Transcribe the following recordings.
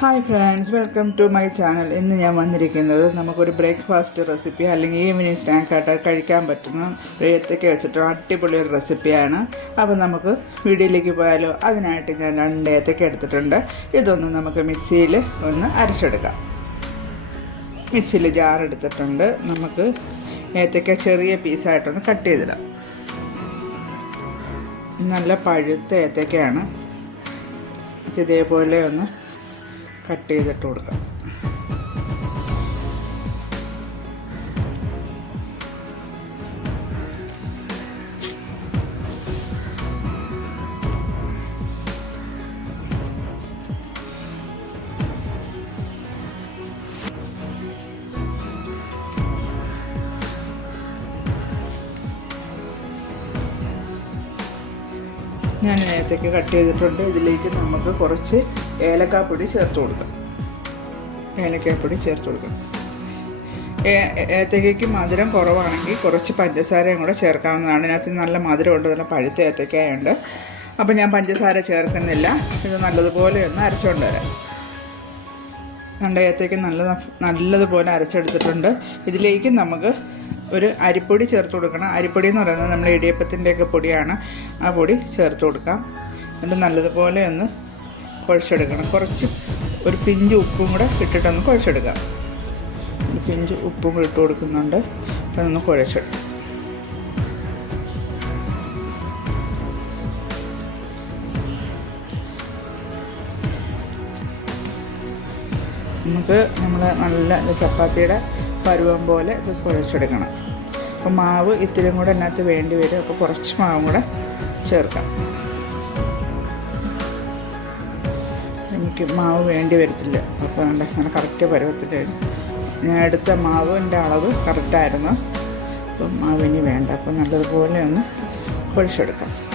Hi friends welcome to my channel ഇന്ന് ഞാൻ വന്നിരിക്കുന്നത് നമുക്കൊരു ബ്രേക്ക്ഫാസ്റ്റ് റെസിപ്പി അല്ലെങ്കിൽ ഈവനിങ് സ്നാക്കായിട്ട് കഴിക്കാൻ പറ്റുന്ന ഒരു ഏത്തക്ക വെച്ചിട്ട് അടിപൊളി ഒരു റെസിപ്പിയാണ് അപ്പോൾ നമുക്ക് വീഡിയോയിലേക്ക് പോയാലോ അതിനായിട്ട് ഞാൻ രണ്ട് ഏത്തൊക്കെ എടുത്തിട്ടുണ്ട്. ഇതൊന്ന് നമുക്ക് മിക്സിയിൽ ഒന്ന് അരച്ചെടുക്കാം. മിക്സിയിൽ ജാർ എടുത്തിട്ടുണ്ട്. നമുക്ക് ഏത്തൊക്കെ ചെറിയ പീസായിട്ടൊന്ന് കട്ട് ചെയ്തിടാം. നല്ല പഴുത്ത ഏത്തക്കയാണ് ഇതേപോലെ ഒന്ന് കട്ട് ചെയ്തിട്ട് കൊടുക്കാം. ഞാൻ നേരത്തേക്ക് കട്ട് ചെയ്തിട്ടുണ്ട്. ഇതിലേക്ക് നമുക്ക് കുറച്ച് ഏലക്കാപ്പൊടി ചേർത്ത് കൊടുക്കാം. ഏലക്കാപ്പൊടി ചേർത്ത് കൊടുക്കാം. ഏത്തക്കയ്ക്ക് മധുരം കുറവാണെങ്കിൽ കുറച്ച് പഞ്ചസാരയും കൂടെ ചേർക്കാവുന്നതാണ്. ഇതിനകത്ത് നല്ല മധുരമുണ്ട് നല്ല പഴുത്ത ഏത്തക്കയുണ്ട് അപ്പോൾ ഞാൻ പഞ്ചസാര ചേർക്കുന്നില്ല. ഇത് നല്ലതുപോലെ ഒന്ന് അരച്ചുകൊണ്ട് വരാം രണ്ട് നല്ല നല്ലതുപോലെ അരച്ചെടുത്തിട്ടുണ്ട്. ഇതിലേക്ക് നമുക്ക് ഒരു അരിപ്പൊടി ചേർത്ത് കൊടുക്കണം. അരിപ്പൊടി എന്ന് പറയുന്നത് നമ്മൾ ഇടിയപ്പത്തിന്റെയൊക്കെ പൊടിയാണ്. ആ പൊടി ചേർത്ത് കൊടുക്കാം. എന്നിട്ട് നല്ലതുപോലെ ഒന്ന് കുഴച്ചെടുക്കണം. കുറച്ച് ഒരു പിഞ്ച് ഉപ്പും കൂടെ ഇട്ടിട്ടൊന്ന് കുഴച്ചെടുക്കാം ഒരു പിഞ്ച് ഉപ്പും കൂടെ ഇട്ട് കൊടുക്കുന്നുണ്ട്. അപ്പം ഒന്ന് കുഴച്ചെടുക്കാം. നമുക്ക് നമ്മൾ നല്ല ചപ്പാത്തിയുടെ പരുവം പോലെ ഇത് കുഴച്ചെടുക്കണം. അപ്പോൾ മാവ് ഇത്തിരിയും കൂടെ അതിനകത്ത് വേണ്ടി വരും. അപ്പോൾ കുറച്ച് മാവും കൂടെ ചേർക്കാം. എനിക്ക് മാവ് വേണ്ടി വരത്തില്ല. അപ്പോൾ നല്ല അങ്ങനെ കറക്റ്റ് പരുവത്തിന്റെ ഞാൻ എടുത്ത മാവിന്റെ അളവ് കറക്റ്റായിരുന്നു അപ്പം മാവ് ഇനി വേണ്ട. അപ്പം നല്ലതുപോലെ ഒന്ന് കുഴച്ചെടുക്കാം.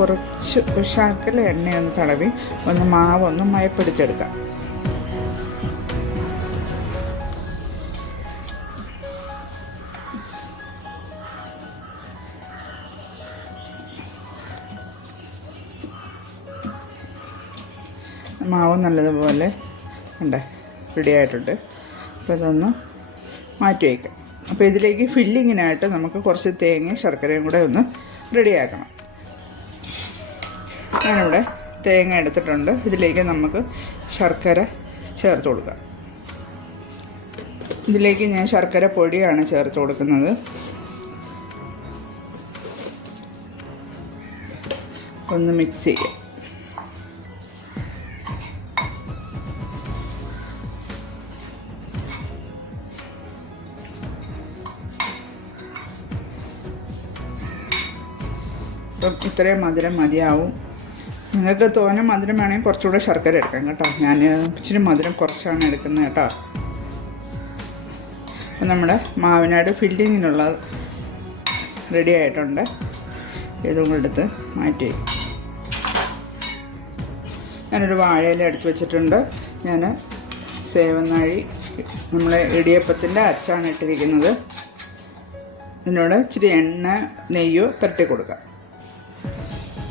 കുറച്ച് ശകല എണ്ണയൊന്ന് തടവി ഒന്ന് മാവ് ഒന്ന് മയപ്പിടിച്ചെടുക്കാം. മാവ് നല്ലതുപോലെ ഉണ്ട് റെഡി ആയിട്ടുണ്ട്. അപ്പോൾ ഇതൊന്ന് മാറ്റി വയ്ക്കാം. അപ്പോൾ ഇതിലേക്ക് ഫില്ലിങ്ങിനായിട്ട് നമുക്ക് കുറച്ച് തേങ്ങയും ശർക്കരയും കൂടെ ഒന്ന് റെഡിയാക്കണം ഞാനിവിടെ തേങ്ങ എടുത്തിട്ടുണ്ട്. ഇതിലേക്ക് നമുക്ക് ശർക്കര ചേർത്ത് കൊടുക്കാം. ഇതിലേക്ക് ഞാൻ ശർക്കര പൊടിയാണ് ചേർത്ത് കൊടുക്കുന്നത്. ഒന്ന് മിക്സ് ചെയ്യാം. അപ്പം ഇത്രയും മധുരം മതിയാവും. നിങ്ങൾക്ക് തോനെ മധുരം വേണമെങ്കിൽ കുറച്ചുകൂടെ ശർക്കര എടുക്കാം കേട്ടോ. ഞാൻ ഇച്ചിരി മധുരം കുറച്ചാണ് എടുക്കുന്നത് കേട്ടോ. അപ്പം നമ്മുടെ മാവിനാട് ഫില്ലിങ്ങിനുള്ള റെഡി ആയിട്ടുണ്ട്. ഇതും കൂടെ എടുത്ത് മാറ്റി. ഞാനൊരു വാഴയില എടുത്ത് വെച്ചിട്ടുണ്ട്. ഞാൻ സേവനാഴി നമ്മളെ ഇടിയപ്പത്തിന്റെ അച്ചാണ് ഇട്ടിരിക്കുന്നത്. ഇതിനോട് ഇച്ചിരി എണ്ണ നെയ്യോ പുരട്ടി കൊടുക്കാം.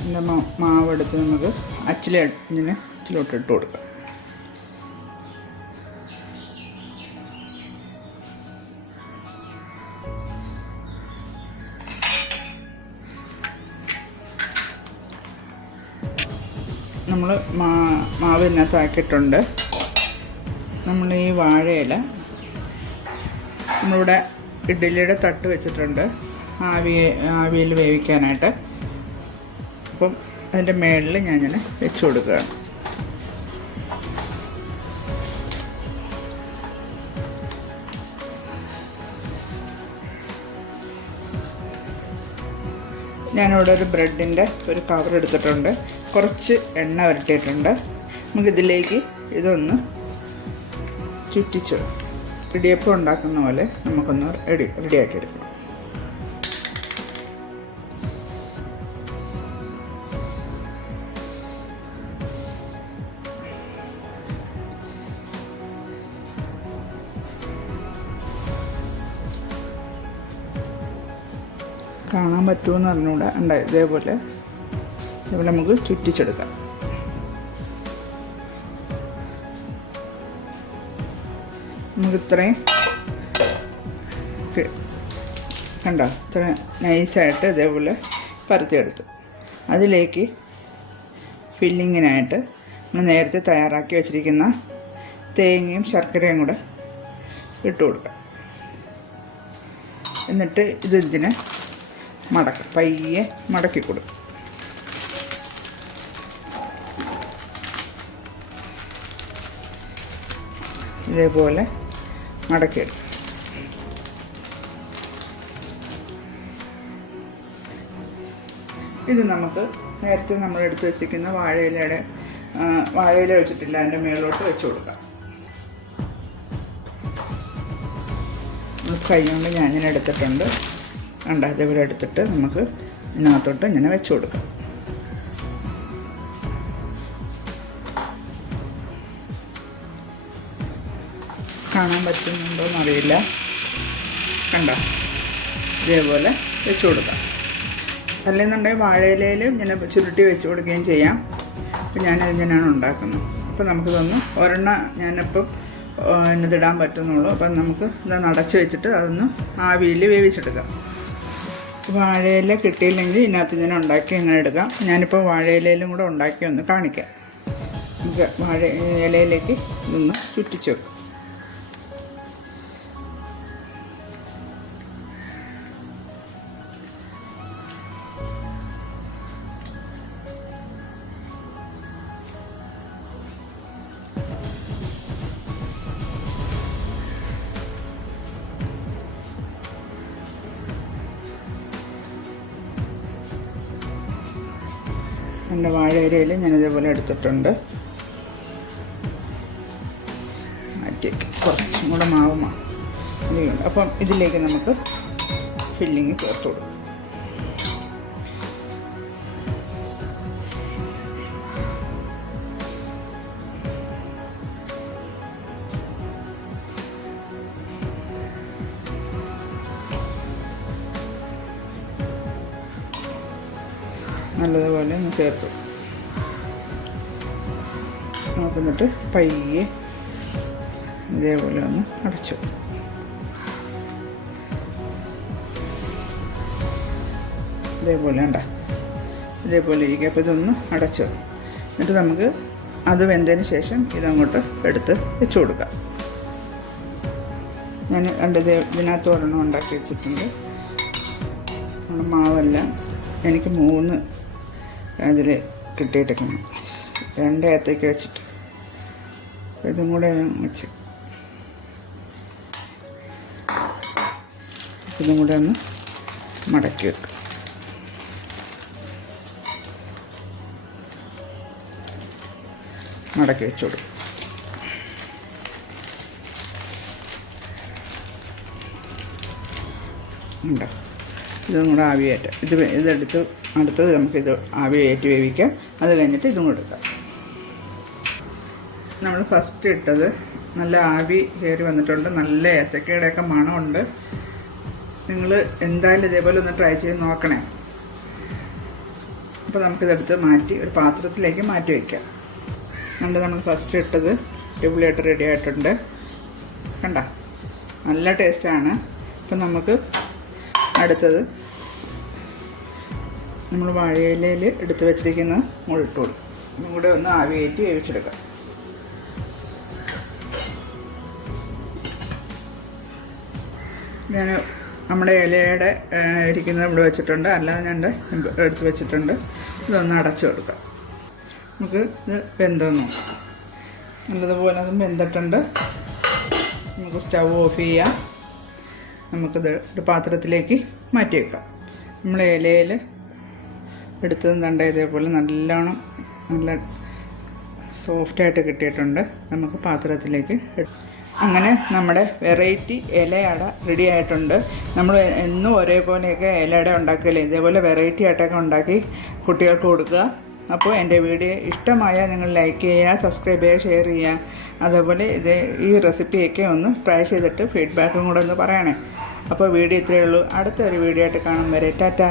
എന്റെ മാവെടുത്ത് നമുക്ക് അച്ചിലെ ഇങ്ങനെ അച്ചിലോട്ട് ഇട്ട് കൊടുക്കാം. നമ്മൾ മാ മാവ് ഇതിനകത്താക്കിയിട്ടുണ്ട്. നമ്മൾ ഈ വാഴയില നമ്മളിവിടെ ഇഡ്ഡലിയുടെ തട്ട് വെച്ചിട്ടുണ്ട്. ആവി ആവിയിൽ വേവിക്കാനായിട്ട്. അപ്പം അതിന്റെ മേളിൽ ഞാൻ ഇങ്ങനെ വെച്ച് കൊടുക്കുകയാണ് ഞാനിവിടെ ഒരു ബ്രെഡിന്റെ ഒരു കവർ എടുത്തിട്ടുണ്ട്. കുറച്ച് എണ്ണ വരട്ടിയിട്ടുണ്ട്. നമുക്കിതിലേക്ക് ഇതൊന്ന് ചുറ്റിച്ചു ഇടിയപ്പം ഉണ്ടാക്കുന്ന പോലെ നമുക്കൊന്ന് റെഡി റെഡിയാക്കി എടുക്കണം കാണാൻ പറ്റുമെന്ന് അറിഞ്ഞുകൂടാ. ഉണ്ട് ഇതേപോലെ. ഇതേപോലെ നമുക്ക് ചുറ്റിച്ചെടുക്കാം. നമുക്ക് ഇത്രയും കണ്ടോ? ഇത്ര നൈസായിട്ട് ഇതേപോലെ പരത്തിയെടുത്തു. അതിലേക്ക് ഫില്ലിങ്ങിനായിട്ട് നമ്മൾ നേരത്തെ തയ്യാറാക്കി വെച്ചിരിക്കുന്ന തേങ്ങയും ശർക്കരയും കൂടെ ഇട്ട് കൊടുക്കാം എന്നിട്ട് ഇതിനെ മടക്കാം പയ്യെ മടക്കി കൊടുക്കും ഇതേപോലെ മടക്കിയെടുക്കും ഇത് നമുക്ക് നേരത്തെ നമ്മൾ എടുത്തു വെച്ചിരിക്കുന്ന വാഴയിലയുടെ വാഴയില വെച്ചിട്ടില്ല അതിന്റെ മേളിലോട്ട് വെച്ച് കൊടുക്കാം. കൈ കൊണ്ട് ഞാനിങ്ങനെ എടുത്തിട്ടുണ്ട്. കണ്ട അതേപോലെ എടുത്തിട്ട് നമുക്ക് ഇതിനകത്തോട്ട് ഇങ്ങനെ വെച്ച് കൊടുക്കാം. കാണാൻ പറ്റുന്നുണ്ടോ എന്നറിയില്ല. കണ്ടോ? ഇതേപോലെ വെച്ച് കൊടുക്കാം. അല്ലെന്നുണ്ടെങ്കിൽ വാഴയിലയിൽ ഇങ്ങനെ ചുരുട്ടി വെച്ച് കൊടുക്കുകയും ചെയ്യാം. അപ്പം ഞാനത് ഇങ്ങനെയാണ് ഉണ്ടാക്കുന്നത്. അപ്പോൾ നമുക്കിതൊന്ന് ഒരെണ്ണം ഞാനിപ്പം ആ, ഇതിടാൻ പറ്റുന്നുള്ളൂ. അപ്പം നമുക്ക് ഇത് അടച്ച് വെച്ചിട്ട് അതൊന്ന് ആവിയിൽ വേവിച്ചെടുക്കാം. വാഴയില കിട്ടിയില്ലെങ്കിൽ ഇതിനകത്ത് ഇങ്ങനെ ഉണ്ടാക്കി ഇങ്ങനെ എടുക്കാം. ഞാനിപ്പോൾ വാഴയിലയിലും കൂടെ ഉണ്ടാക്കി ഒന്ന് കാണിക്കാം. നമുക്ക് വാഴ ഇലയിലേക്ക് ഇതൊന്ന് ചുറ്റിച്ചു വെക്കാം. എന്റെ വാഴയിലയിൽ ഞാനിതേപോലെ എടുത്തിട്ടുണ്ട്. മാറ്റി കുറച്ചും കൂടെ മാവ് അപ്പം ഇതിലേക്ക് നമുക്ക് ഫില്ലിങ് ചേർത്ത് കൊടുക്കും. നല്ലതുപോലെ ഒന്ന് ചേർത്തു നോക്കുന്നിട്ട് പയ്യെ ഇതേപോലെ ഒന്ന് അടച്ചു. ഇതേപോലെ ഉണ്ട ഇതേപോലെ ഇരിക്കുക അപ്പോൾ ഇതൊന്ന് അടച്ചു. എന്നിട്ട് നമുക്ക് അത് വെന്തതിന് ശേഷം ഇതങ്ങോട്ട് എടുത്ത് വെച്ച് കൊടുക്കാം. ഞാൻ രണ്ട് ഇതിനകത്ത് ഒരെണ്ണം ഉണ്ടാക്കി വെച്ചിട്ടുണ്ട്. മാവെല്ലാം എനിക്ക് മൂന്ന് അതിൽ കിട്ടിയിട്ടേക്കണം. രണ്ട് ഏത്തയ്ക്ക് വെച്ചിട്ട് ഇതും കൂടെ വെച്ച്. ഇതും കൂടെ ഒന്ന് മടക്കി വെക്കും. മടക്കി വെച്ചോടും കൊടുക്കും. ഉണ്ടോ? ഇതും കൂടെ ആവിയേറ്റ ഇത് ഇതെടുത്ത് അടുത്തത് നമുക്കിത് ആവിയേറ്റ് വേവിക്കാം. അത് കഴിഞ്ഞിട്ട് ഇതും കൂടെ എടുക്കാം. നമ്മൾ ഫസ്റ്റ് ഇട്ടത് നല്ല ആവി കയറി വന്നിട്ടുണ്ട്. നല്ല ഏത്തക്കയുടെയൊക്കെ മണമുണ്ട്. നിങ്ങൾ എന്തായാലും ഇതേപോലെ ഒന്ന് ട്രൈ ചെയ്ത് നോക്കണേ. അപ്പോൾ നമുക്കിതെടുത്ത് മാറ്റി ഒരു പാത്രത്തിലേക്ക് മാറ്റി വയ്ക്കാം കണ്ട് നമ്മൾ ഫസ്റ്റ് ഇട്ടത് അടിപൊളിയായിട്ട് റെഡി ആയിട്ടുണ്ട്. കണ്ട? നല്ല ടേസ്റ്റാണ് അപ്പം നമുക്ക് അടുത്തത് നമ്മൾ വാഴയിലയിൽ എടുത്തു വെച്ചിരിക്കുന്ന മുളിട്ട് കൊടുക്കും ഇതും കൂടെ ഒന്ന് ആവിയേറ്റ് വേവിച്ചെടുക്കാം. ഞാൻ നമ്മുടെ ഇലയുടെ ഇരിക്കുന്നത് ഇവിടെ വെച്ചിട്ടുണ്ട്. അല്ലാതെ ഞാൻ എടുത്തു വെച്ചിട്ടുണ്ട്. ഇതൊന്ന് അടച്ചു കൊടുക്കാം. നമുക്ക് ഇത് വെന്തോ നോക്കാം. നല്ലതുപോലെ അത് വെന്തിട്ടുണ്ട്. നമുക്ക് സ്റ്റൗ ഓഫ് ചെയ്യാം. നമുക്കിത് ഒരു പാത്രത്തിലേക്ക് മാറ്റി വെക്കാം നമ്മൾ ഇലയിൽ എടുത്തതും കണ്ട ഇതേപോലെ നല്ലോണം നല്ല സോഫ്റ്റായിട്ട് കിട്ടിയിട്ടുണ്ട്. നമുക്ക് പാത്രത്തിലേക്ക് അങ്ങനെ നമ്മുടെ വെറൈറ്റി ഇലയട റെഡി ആയിട്ടുണ്ട്. നമ്മൾ എന്നും ഒരേപോലെയൊക്കെ ഇലയട ഉണ്ടാക്കില്ലേ ഇതേപോലെ വെറൈറ്റി ആയിട്ടൊക്കെ ഉണ്ടാക്കി കുട്ടികൾക്ക് കൊടുക്കുക. അപ്പോൾ എന്റെ വീഡിയോ ഇഷ്ടമായാൽ നിങ്ങൾ ലൈക്ക് ചെയ്യുക സബ്സ്ക്രൈബ് ചെയ്യുക ഷെയർ ചെയ്യുക. അതേപോലെ ഇത് ഈ റെസിപ്പിയൊക്കെ ഒന്ന് ട്രൈ ചെയ്തിട്ട് ഫീഡ്ബാക്കും കൂടെ ഒന്ന് പറയണേ. അപ്പോൾ വീഡിയോ ഇത്രയേ ഉള്ളൂ. അടുത്തൊരു വീഡിയോ ആയിട്ട് കാണും വരെ. ടാറ്റാ.